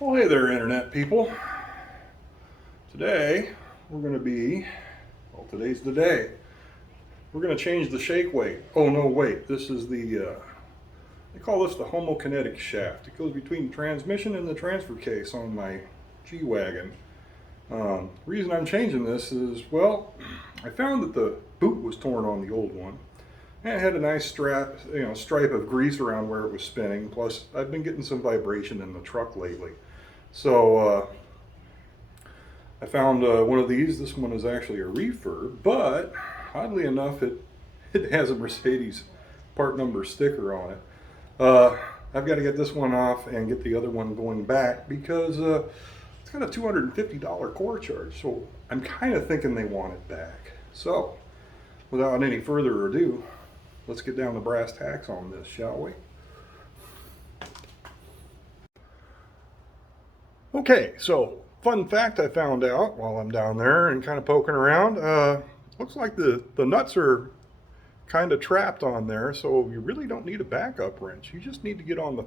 Well, hey there, Internet people. Today, we're going to be, well, today's the day. We're going to change the shake weight. Oh, no, wait. This is they call this the homokinetic shaft. It goes between the transmission and the transfer case on my G-Wagon. The reason I'm changing this is, well, I found that the boot was torn on the old one. And it had a nice stripe of grease around where it was spinning. Plus, I've been getting some vibration in the truck lately. So, I found one of these. This one is actually a refurb, but oddly enough, it has a Mercedes part number sticker on it. I've got to get this one off and get the other one going back because it's got a $250 core charge. So I'm kind of thinking they want it back. So without any further ado, let's get down to brass tacks on this, shall we? Okay, so fun fact I found out while I'm down there and kind of poking around. Looks like the nuts are kind of trapped on there, so you really don't need a backup wrench. You just need to get on the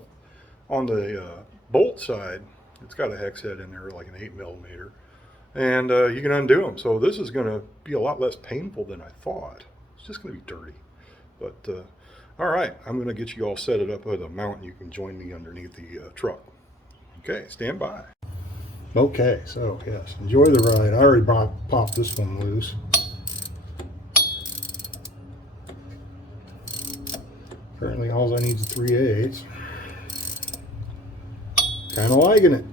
bolt side. It's got a hex head in there, like an 8mm, and you can undo them. So this is going to be a lot less painful than I thought. It's just going to be dirty, but all right, I'm going to get you all set it up with a mount, and you can join me underneath the truck. Okay, stand by. Okay, so yes, enjoy the ride. I already popped this one loose. Apparently all I need is 3/8. Kind of liking it.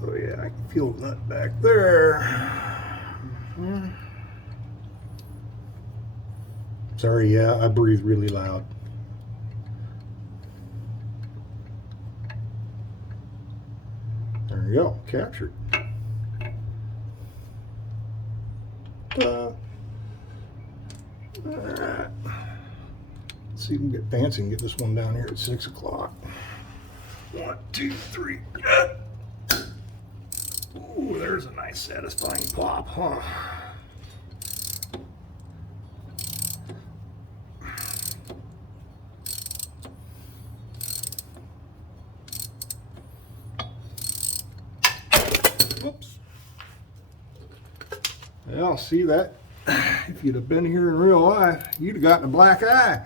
Oh yeah, I can feel the nut back there. Sorry, yeah, I breathe really loud. There you go, captured. Alright. Let's see if we can get fancy and get this one down here at 6 o'clock. 1, 2, 3. Ooh, there's a nice satisfying pop, huh? Whoops. Well, see that? If you'd have been here in real life, you'd have gotten a black eye.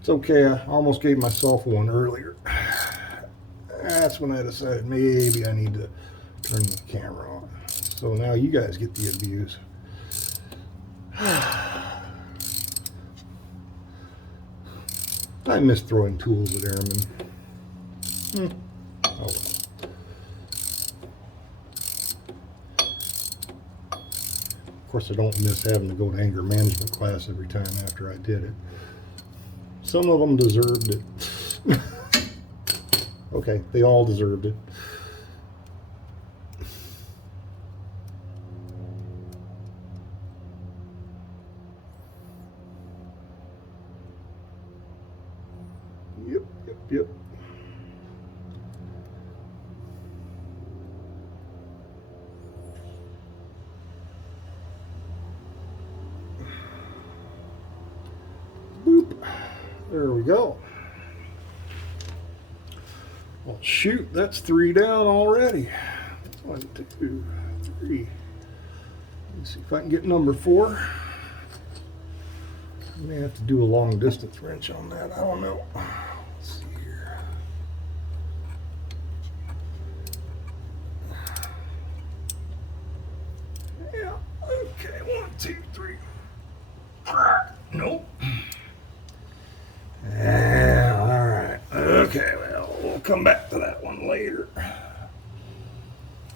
It's okay, I almost gave myself one earlier. That's when I decided maybe I need to turn the camera on. So now you guys get the abuse. I miss throwing tools at airmen. Oh well. Of course, I don't miss having to go to anger management class every time after I did it. Some of them deserved it. Okay, they all deserved it. Yep. Boop. There we go. Well, shoot, that's 3 down already. 1, 2, 3. Let's see if I can get number 4. I may have to do a long distance wrench on that. I don't know. Let's see here. Yeah. Okay. 1, 2, 3. Nope. Yeah. All right. Okay. Well, we'll come back to that one later.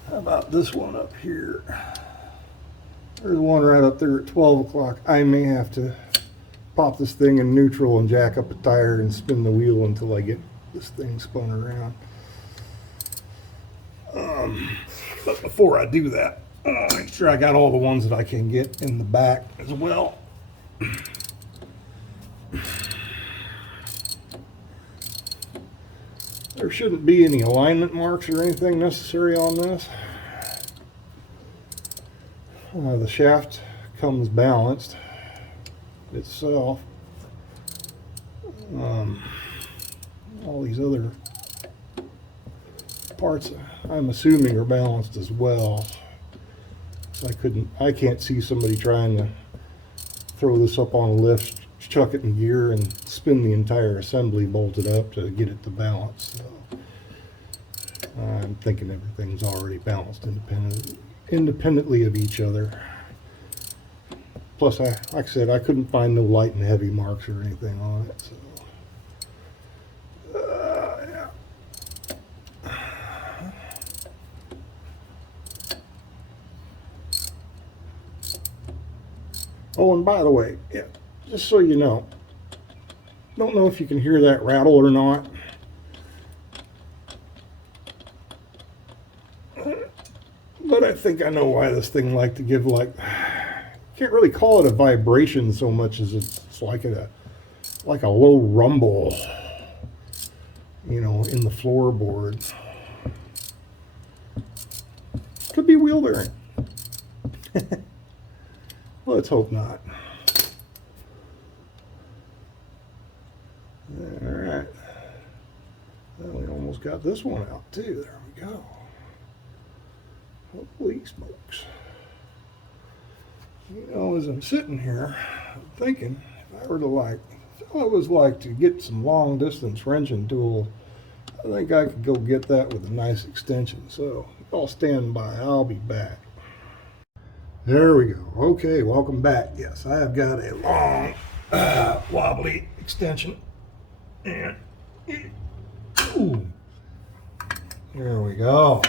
How about this one up here? There's one right up there at 12 o'clock. I may have to pop this thing in neutral and jack up a tire and spin the wheel until I get this thing spun around. But before I do that, I'll make sure I got all the ones that I can get in the back as well. There shouldn't be any alignment marks or anything necessary on this. The shaft comes balanced itself. All these other parts I'm assuming are balanced as well. So I can't see somebody trying to throw this up on a lift, chuck it in gear, and spin the entire assembly bolted up to get it to balance. So I'm thinking everything's already balanced independently of each other. Plus, like I said, I couldn't find no light and heavy marks or anything on it. So. Yeah. Oh, and by the way, yeah, just so you know, don't know if you can hear that rattle or not. But I think I know why this thing liked to give, like, can't really call it a vibration so much as it's like a low rumble, you know, in the floorboard. Could be wheel bearing. Let's hope not. All right. Well, we almost got this one out too. There we go. Holy smokes. You know, as I'm sitting here, I'm thinking, if I were to to get some long distance wrenching tool, I think I could go get that with a nice extension. So y'all stand by, I'll be back. There we go. Okay, welcome back. Yes, I have got a long, wobbly extension. And ooh, there we go.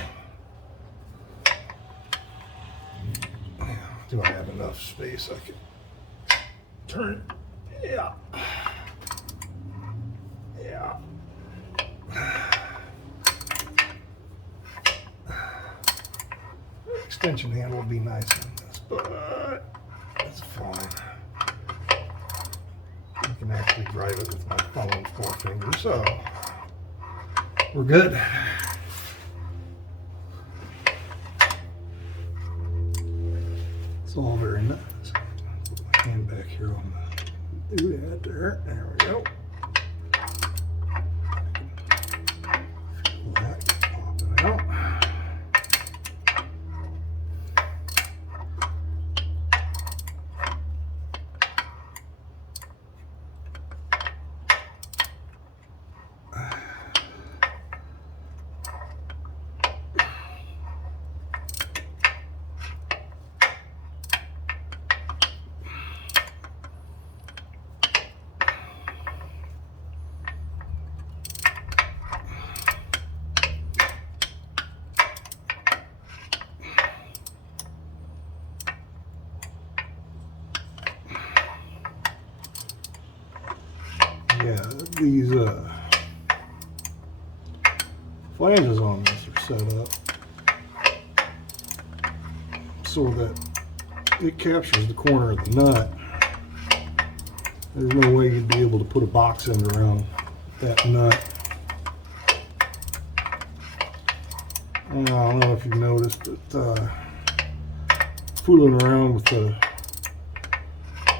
Do I have enough space I can turn it? Yeah. Yeah. Extension handle would be nice on this, but that's fine. I can actually drive it with my thumb and forefinger, so we're good. It's all very nice. Put my hand back here on the doodad there. There we go. Feel that popping out. Yeah, these flanges on this are set up so that it captures the corner of the nut. There's no way you'd be able to put a box end around that nut. And I don't know if you've noticed, but fooling around with the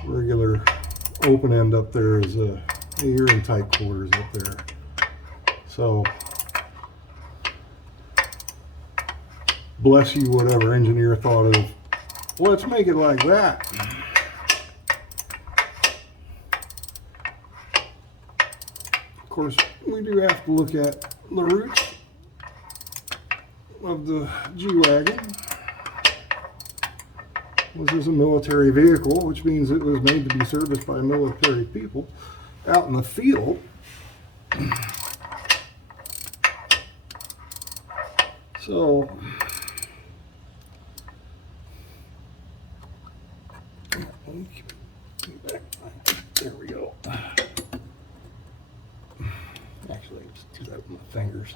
regular open end up there is you're in tight quarters up there. So bless you, whatever engineer thought of, let's make it like that. Of course, we do have to look at the roots of the G-Wagon. This is a military vehicle, which means it was made to be serviced by military people out in the field. So there we go. Actually, Just do that with my fingers.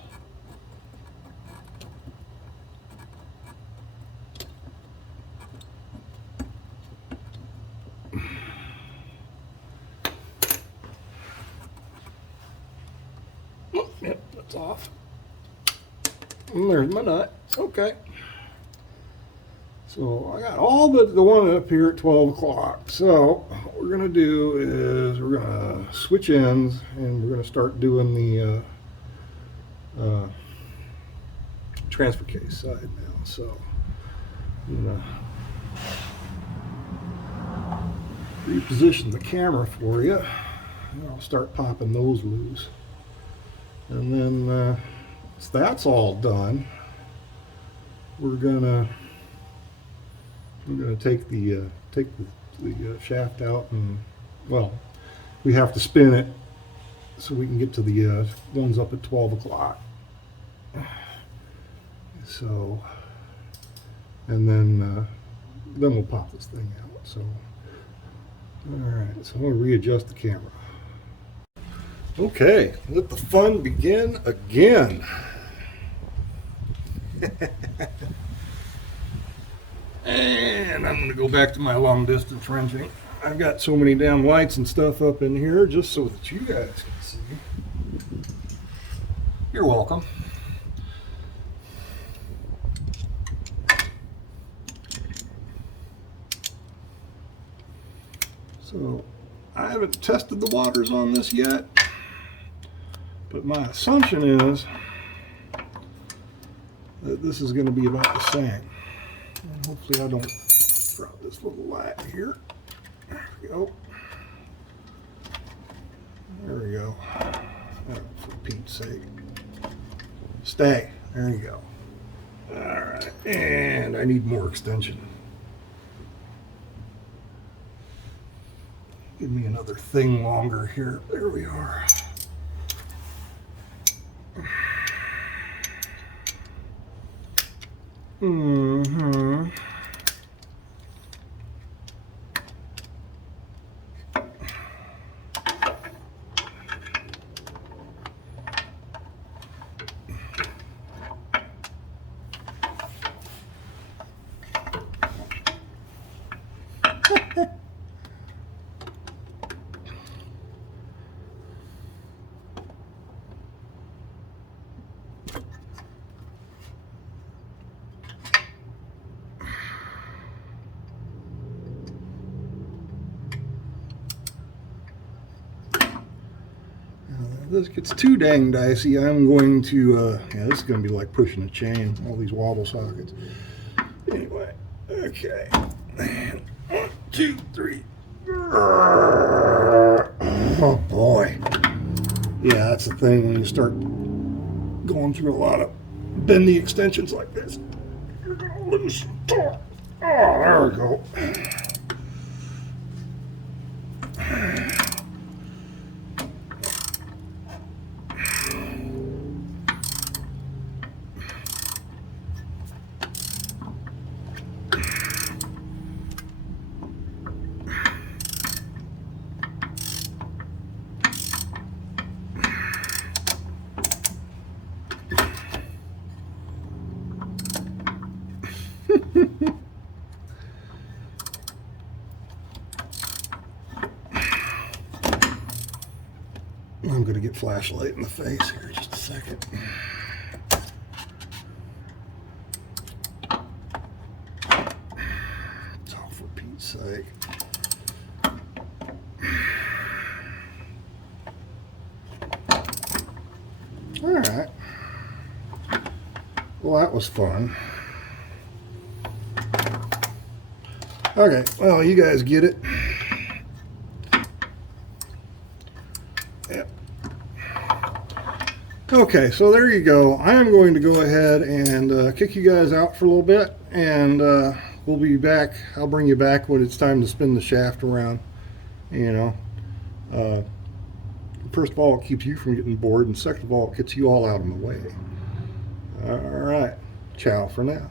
Yep, that's off. And there's my nut. Okay. So I got all but the one up here at 12 o'clock. So what we're going to do is we're going to switch ends and we're going to start doing the transfer case side now. So I'm going to reposition the camera for you. And I'll start popping those loose. And then once that's all done, we're gonna take the shaft out, and well, we have to spin it so we can get to the ones up at 12 o'clock. So, and then we'll pop this thing out. So, all right. So I'm gonna readjust the camera. Okay, let the fun begin again. And I'm going to go back to my long distance wrenching. I've got so many damn lights and stuff up in here just so that you guys can see. You're welcome. So I haven't tested the waters on this yet, but my assumption is that this is going to be about the same. And hopefully I don't drop this little light here. There we go. There we go. Oh, for Pete's sake. Stay. There you go. Alright. And I need more extension. Give me another thing longer here. There we are. Mm-hmm. This gets too dang dicey, I'm going to, yeah, this is going to be like pushing a chain, all these wobble sockets. Anyway, okay. And 1, 2, 3. Oh boy. Yeah, that's the thing when you start going through a lot of bendy extensions like this. You're going to lose some torque. Oh, there we go. I'm going to get flashlight in the face here in just a second. Oh, for Pete's sake. All right. Well, that was fun. Okay, well, you guys get it. Yep. Okay, so there you go. I am going to go ahead and kick you guys out for a little bit, and we'll be back. I'll bring you back when it's time to spin the shaft around. You know, first of all, it keeps you from getting bored, and second of all, it gets you all out of my way. All right, ciao for now.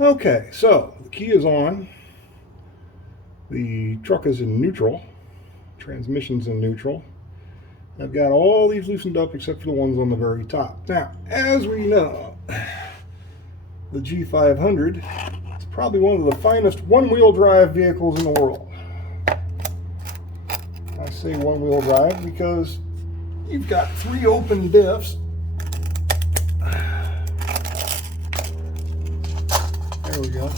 Okay, so the key is on. The truck is in neutral. Transmission's in neutral. I've got all these loosened up except for the ones on the very top. Now, as we know, the G500 is probably one of the finest one-wheel drive vehicles in the world. I say one-wheel drive because you've got 3 open diffs. There we go.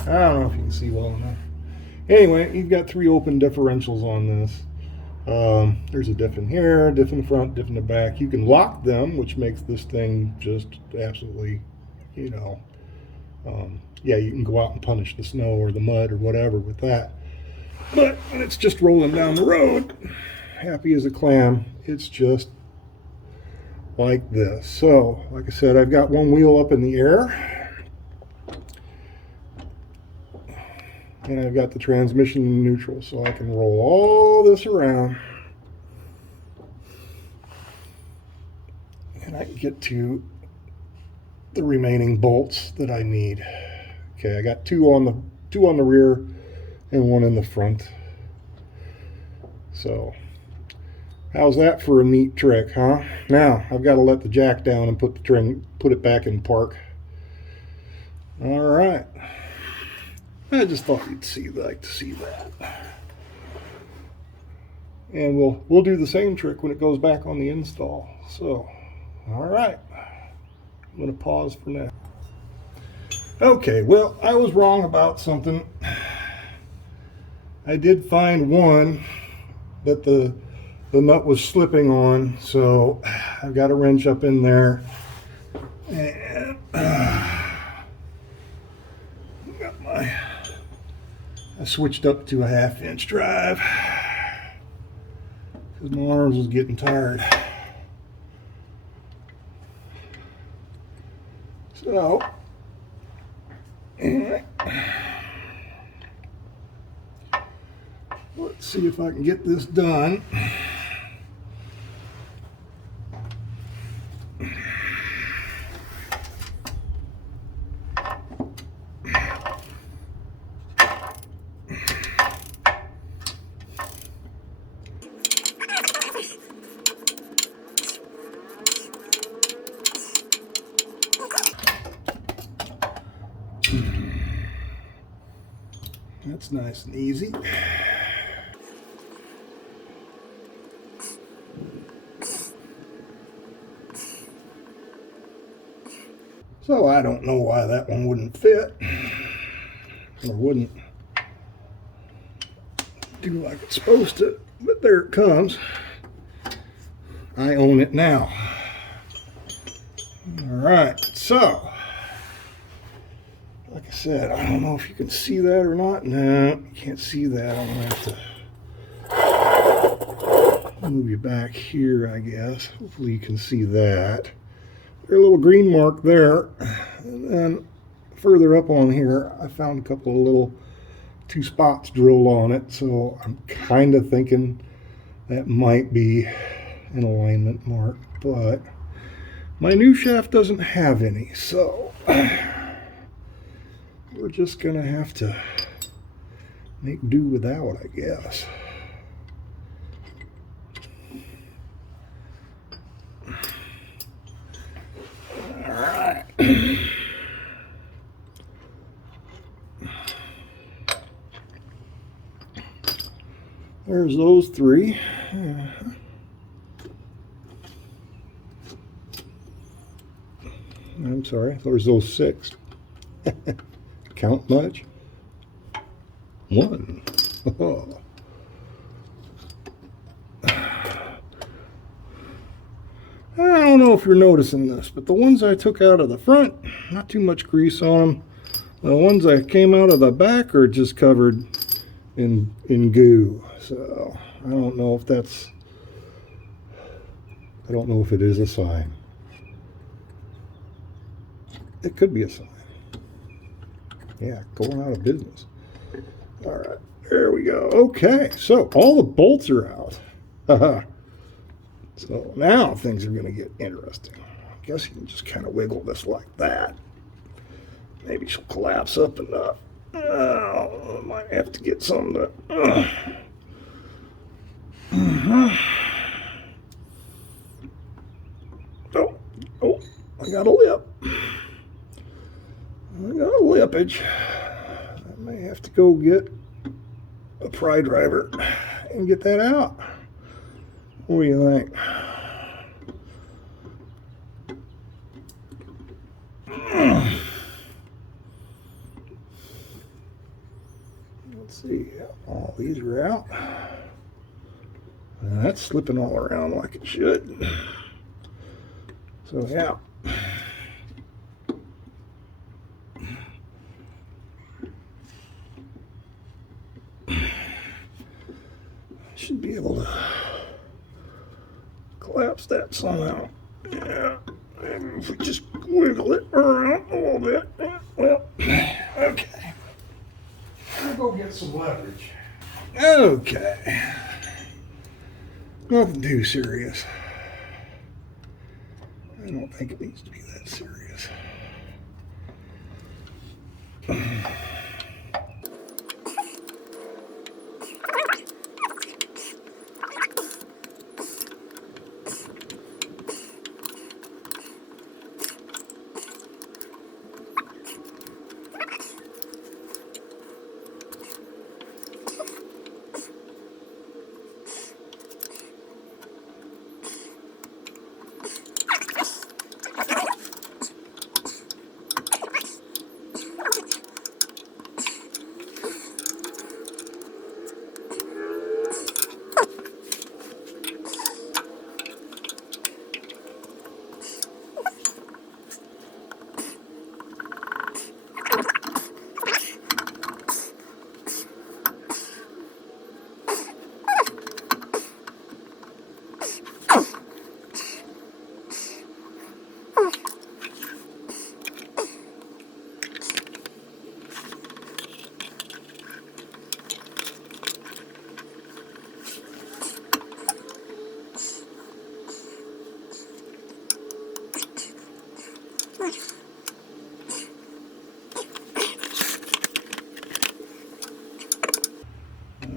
I don't know if you can see well enough. Anyway, you've got 3 open differentials on this. There's a diff in here, diff in the front, diff in the back. You can lock them, which makes this thing just absolutely, you know, yeah, you can go out and punish the snow or the mud or whatever with that. But when it's just rolling down the road, happy as a clam, it's just like this. So, like I said, I've got one wheel up in the air, and I've got the transmission in neutral, so I can roll all this around, and I can get to the remaining bolts that I need. Okay, I got two on the rear and 1 in the front. So how's that for a neat trick, huh? Now I've got to let the jack down and put it back in park. All right. I just thought you'd like to see that. And we'll do the same trick when it goes back on the install. So, all right. I'm going to pause for now. Okay, well, I was wrong about something. I did find one that the nut was slipping on, so I've got a wrench up in there, and I switched up to a 1/2-inch drive because my arms was getting tired. So anyway, let's see if I can get this done. That's nice and easy. So I don't know why that one wouldn't fit, or wouldn't do like it's supposed to, but there it comes. I own it now. All right, so like I said, I don't know if you can see that or not. No, you can't see that. I'm gonna have to move you back here, I guess. Hopefully you can see that. There's a little green mark there, and then further up on here I found a couple of little 2 spots drilled on it, so I'm kind of thinking that might be an alignment mark, but my new shaft doesn't have any, so we're just gonna have to make do without, I guess. All right. There's those 3. I'm sorry, there's those 6. Count much? 1. Oh. I don't know if you're noticing this, but the ones I took out of the front, not too much grease on them. The ones that came out of the back are just covered in goo. So I don't know if that's, I don't know if it is a sign. It could be a sign. Yeah, going out of business. All right, there we go. Okay, so all the bolts are out. So now things are going to get interesting. I guess you can just kind of wiggle this like that. Maybe she'll collapse up enough. Oh, I might have to get some to... got a lip. I got a lippage. I may have to go get a pry driver and get that out. What do you think? Let's see. All these are out. And that's slipping all around like it should. So yeah. Should be able to collapse that somehow. Yeah. And if we just wiggle it around a little bit. Well, okay. We'll go get some leverage. Okay. Nothing too serious. I don't think it needs to be that serious.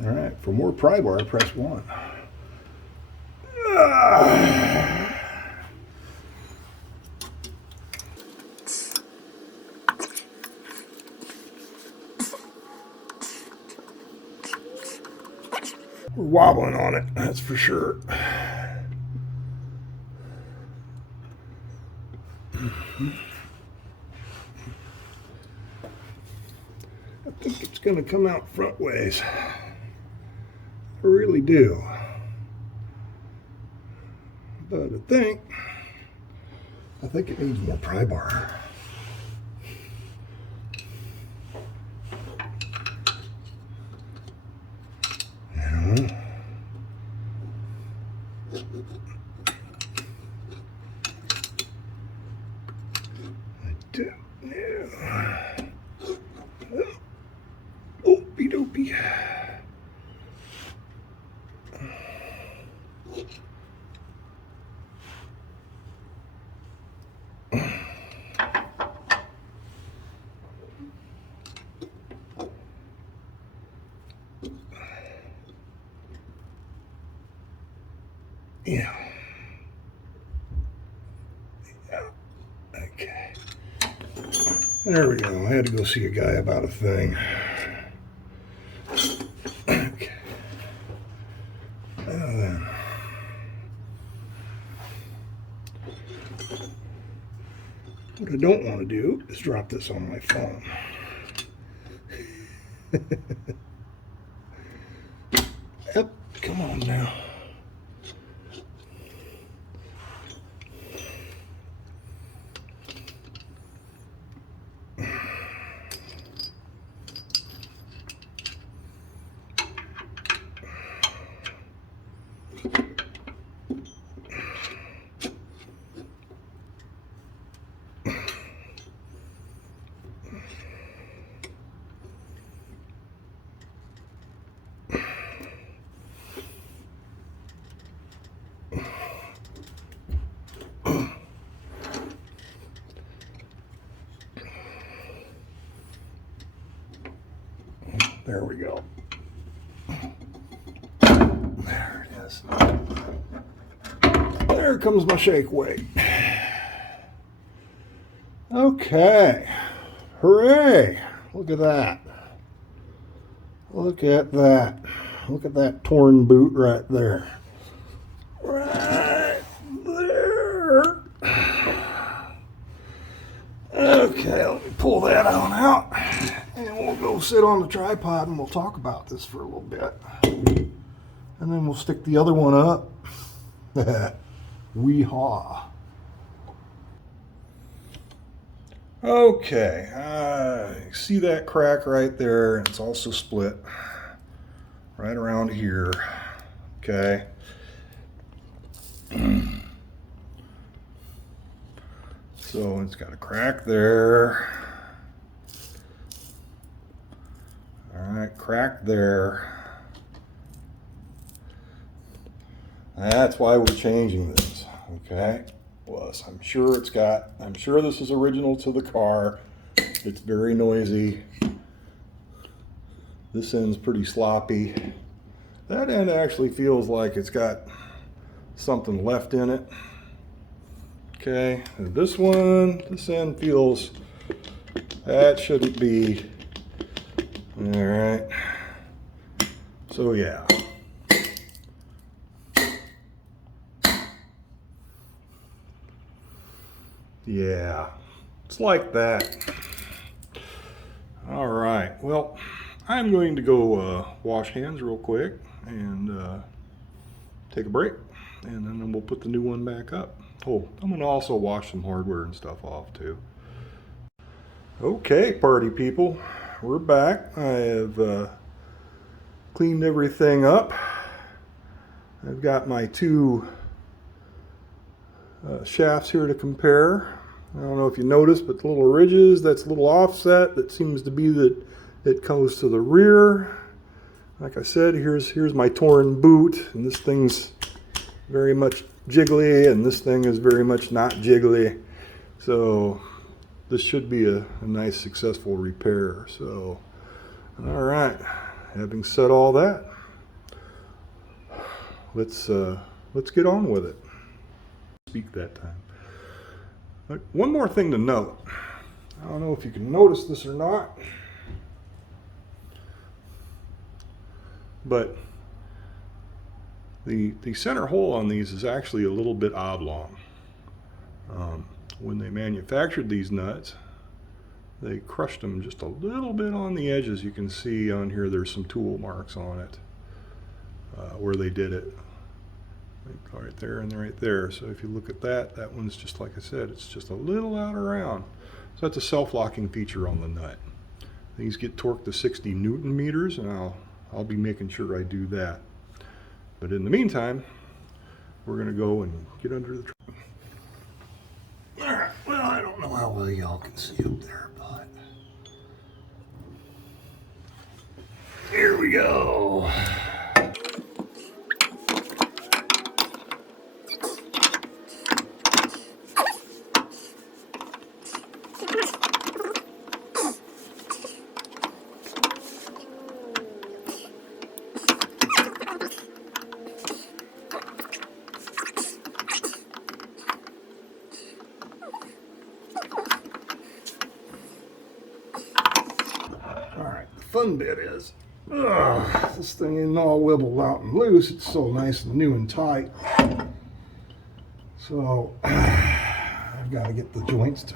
All right, for more pry bar, press 1. We're wobbling on it, that's for sure. I think it's going to come out front ways. I really do. But I think it needs more pry bar. Yeah. I don't know. Oopie doopie. Yeah. Okay. There we go. I had to go see a guy about a thing. Okay. Now then. What I don't want to do is drop this on my phone. Yep. Come on now. There we go. There it is. There comes my shake weight. Okay. Hooray! Look at that. Look at that. Look at that torn boot right there. Right there. Okay, let me pull that on out. And we'll go sit on the tripod and we'll talk about this for a little bit. And then we'll stick the other one up. Wee-haw. Okay, see that crack right there? It's also split right around here. Okay. So it's got a crack there. All right, crack there. That's why we're changing this. Okay. Plus, I'm sure this is original to the car. It's very noisy. This end's pretty sloppy. That end actually feels like it's got something left in it. Okay, and this end feels, that shouldn't be. All right. So yeah. Yeah, it's like that. All right, well, I'm going to go wash hands real quick and take a break, and then we'll put the new one back up. Oh, I'm going to also wash some hardware and stuff off too. Okay, party people, we're back. I have cleaned everything up. I've got my two shafts here to compare. I don't know if you noticed, but the little ridges, that's a little offset. That seems to be that it goes to the rear. Like I said, here's my torn boot, and this thing's very much jiggly, and this thing is very much not jiggly. So this should be a nice, successful repair. So, all right, having said all that, let's get on with it. Speak that time. But one more thing to note. I don't know if you can notice this or not, but the center hole on these is actually a little bit oblong. When they manufactured these nuts, they crushed them just a little bit on the edges. You can see on here there's some tool marks on it where they did it. Right there and right there. So if you look at that, that one's just like I said, it's just a little out around. So that's a self-locking feature on the nut. These get torqued to 60 Newton meters, and I'll be making sure I do that. But in the meantime, we're going to go and get under the truck. All right. Well, I don't know how well y'all can see up there, but here we go. Fun bit is, this thing isn't all wibbled out and loose. It's so nice and new and tight. So I've got to get the joints to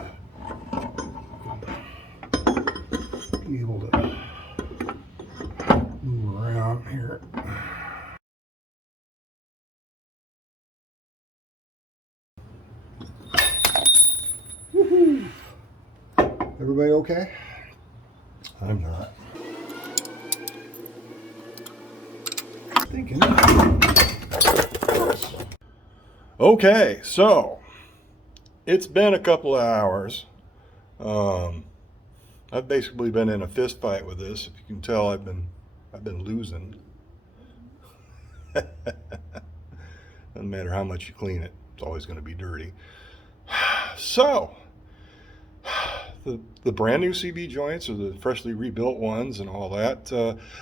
be able to move around here. Woohoo! Everybody okay? I'm not. Thinking. Okay, so it's been a couple of hours. I've basically been in a fist fight with this. If you can tell, I've been losing. Doesn't matter how much you clean it; it's always going to be dirty. So the brand new CB joints, or the freshly rebuilt ones, and all that,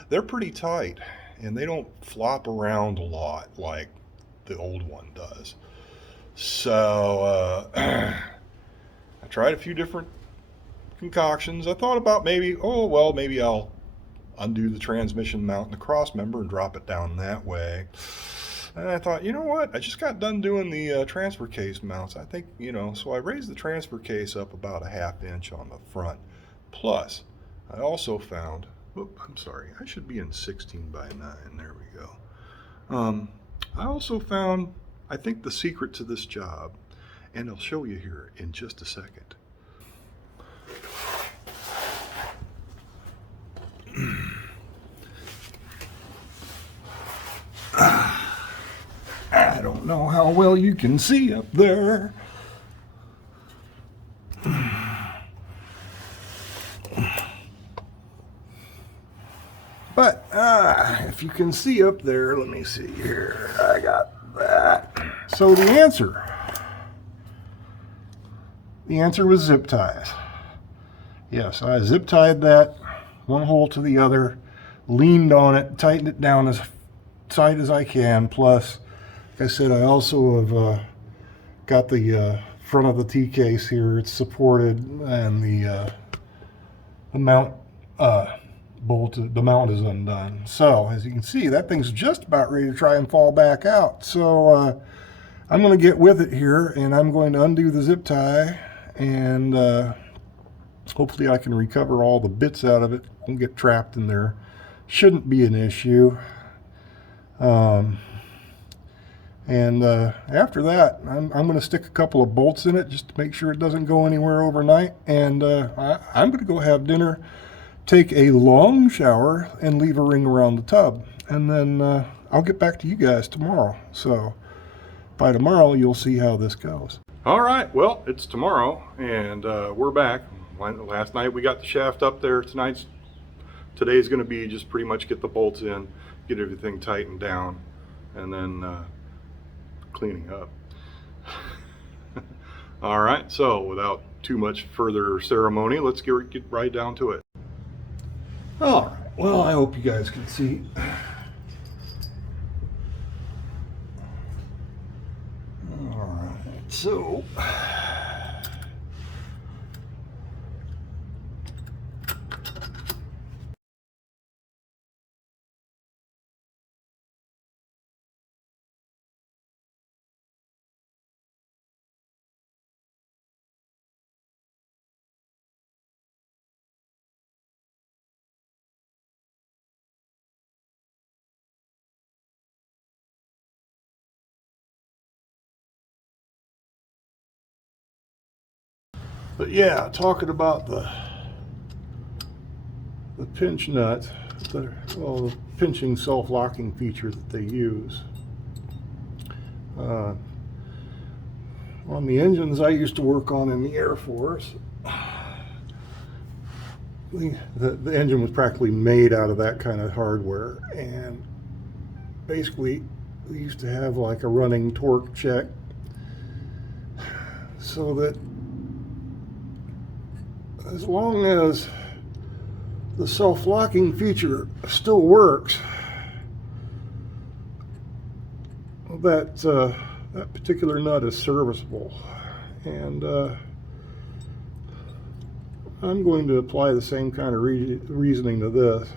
they're pretty tight. And they don't flop around a lot like the old one does. So I tried a few different concoctions. I thought about maybe, oh, well, maybe I'll undo the transmission mount in the cross member and drop it down that way. And I thought, you know what? I just got done doing the transfer case mounts. I think, so I raised the transfer case up about a 1/2 inch on the front. Plus, I also found, I'm sorry, I should be in 16:9. There we go. I also found, I think, the secret to this job, and I'll show you here in just a second. I don't know how well you can see up there. But if you can see up there, let me see here. I got that. So the answer was zip ties. Yes, I zip tied that one hole to the other, leaned on it, tightened it down as tight as I can. Plus, like I said, I also have got the front of the T case here. It's supported, and the mount bolted. The mount is undone. So as you can see, that thing's just about ready to try and fall back out. So I'm going to get with it here, and I'm going to undo the zip tie, and hopefully I can recover all the bits out of it. Won't get trapped in there. Shouldn't be an issue. And after that, I'm going to stick a couple of bolts in it just to make sure it doesn't go anywhere overnight. And I'm going to go have dinner, take a long shower, and leave a ring around the tub. And then I'll get back to you guys tomorrow. So by tomorrow, you'll see how this goes. All right, well, it's tomorrow, and we're back. Last night we got the shaft up there. Today's going to be just pretty much get the bolts in, get everything tightened down, and then cleaning up. All right, so without too much further ceremony, let's get right down to it. All right, well, I hope you guys can see. All right, so but yeah, talking about the pinch nut, the pinching self-locking feature that they use. On the engines I used to work on in the Air Force, the engine was practically made out of that kind of hardware, and basically we used to have like a running torque check so that as long as the self-locking feature still works, that that particular nut is serviceable. And I'm going to apply the same kind of reasoning to this.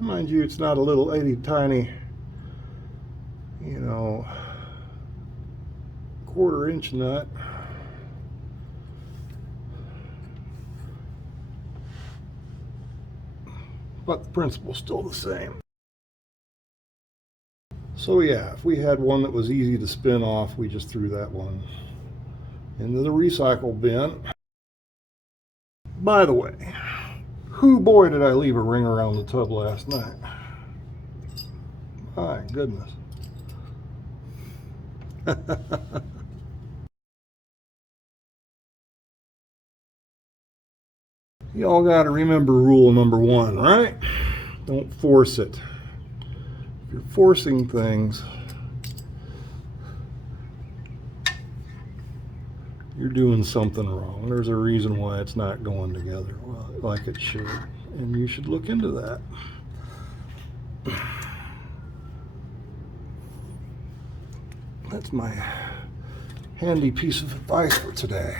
Mind you, it's not a little itty tiny, 1/4 inch nut. But the principle's still the same. So yeah, if we had one that was easy to spin off, we just threw that one into the recycle bin. By the way, boy did I leave a ring around the tub last night. My goodness. Y'all got to remember rule number 1, right? Don't force it. If you're forcing things, you're doing something wrong. There's a reason why it's not going together like it should, and you should look into that. That's my handy piece of advice for today.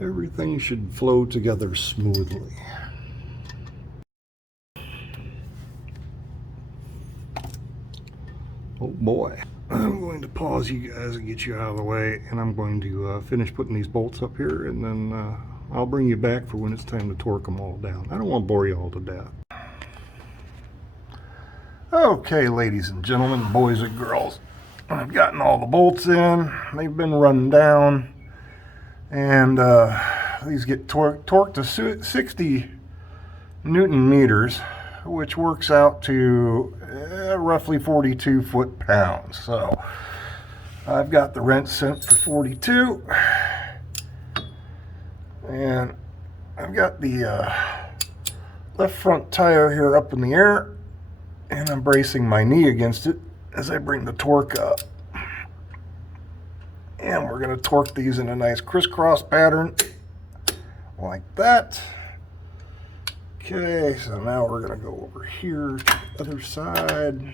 Everything should flow together smoothly. Oh boy. I'm going to pause you guys and get you out of the way, and I'm going to finish putting these bolts up here, and then I'll bring you back for when it's time to torque them all down. I don't want to bore you all to death. Okay, ladies and gentlemen, boys and girls, I've gotten all the bolts in. They've been run down, and these get torqued to 60 Newton meters, which works out to roughly 42 foot-pounds. So I've got the wrench sent for 42, and I've got the left front tire here up in the air, and I'm bracing my knee against it as I bring the torque up. And we're going to torque these in a nice crisscross pattern like that. Okay, so now we're going to go over here to the other side.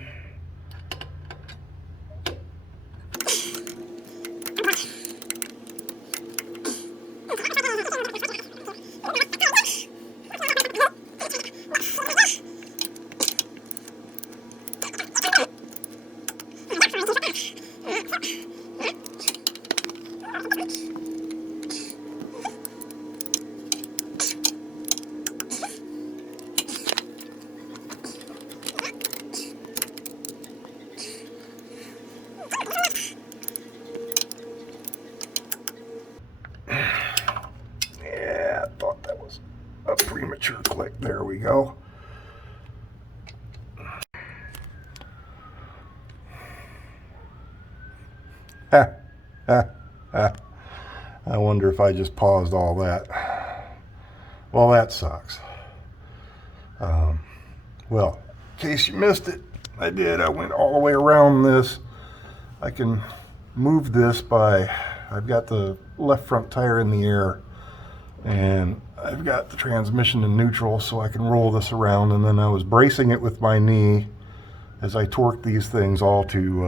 Yeah, I thought that was a premature click. There we go. I wonder if I just paused all that. Well, that sucks. Well, in case you missed it, I did. I went all the way around this. I can move this by, I've got the left front tire in the air, and I've got the transmission in neutral, so I can roll this around, and then I was bracing it with my knee as I torqued these things all to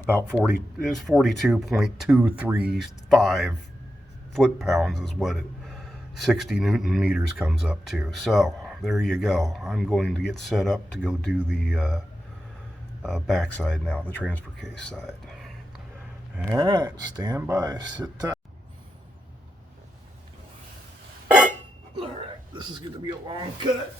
about 42.235 foot-pounds is what 60 Newton meters comes up to. So there you go. I'm going to get set up to go do the backside now, the transfer case side. All right, stand by, sit tight. All right, this is going to be a long cut.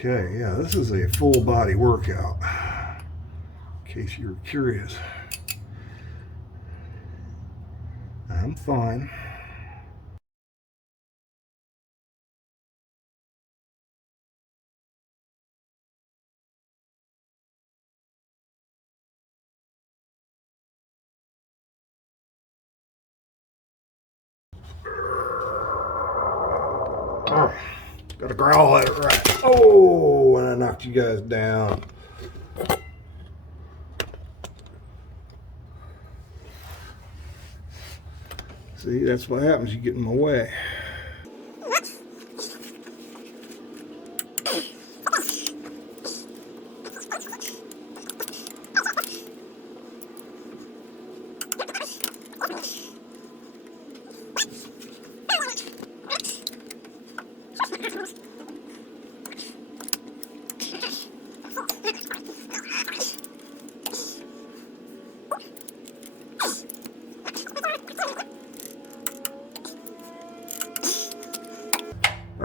Okay, yeah, this is a full body workout, in case you were curious. I'm fine. Gotta growl at it right. Oh, and I knocked you guys down. See, that's what happens. You get in my way.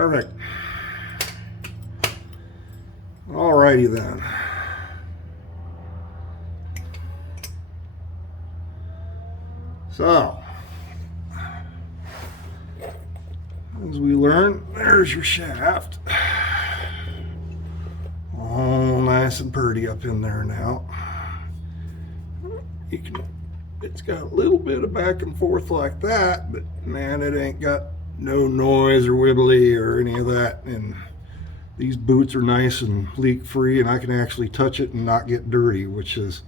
Perfect. Alrighty then. So, as we learn, there's your shaft. All nice and pretty up in there now. It's got a little bit of back and forth like that, but man, it ain't got no noise or wibbly or any of that. And these boots are nice and leak free, and I can actually touch it and not get dirty, which is,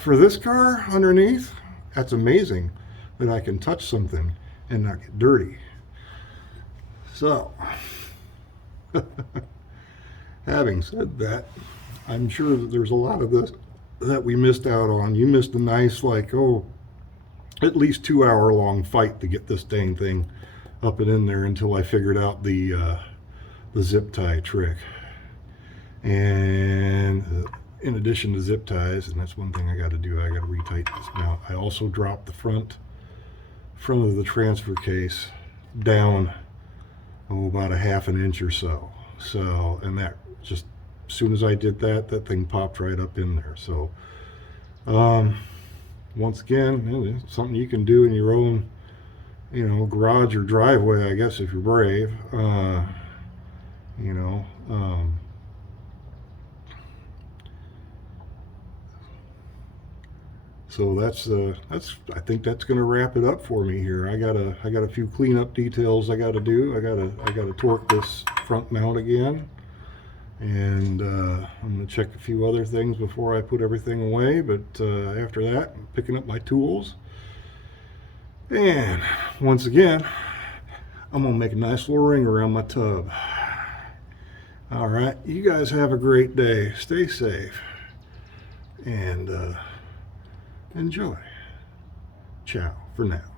for this car underneath, that's amazing that I can touch something and not get dirty. So, having said that, I'm sure that there's a lot of this that we missed out on. You missed a nice, like, at least 2-hour long fight to get this dang thing up and in there until I figured out the zip tie trick. And in addition to zip ties, and that's one thing I got to do, I got to retighten this mount. I also dropped the front of the transfer case down about 1/2 inch or so. So, and that just, as soon as I did that, that thing popped right up in there. So, once again, it's something you can do in your own, garage or driveway, I guess, if you're brave. So that's I think that's going to wrap it up for me here. I got a few cleanup details I got to do. I got to torque this front mount again, and I'm going to check a few other things before I put everything away. But after that, I'm picking up my tools, and once again, I'm going to make a nice little ring around my tub. All right, you guys have a great day. Stay safe, and enjoy. Ciao for now.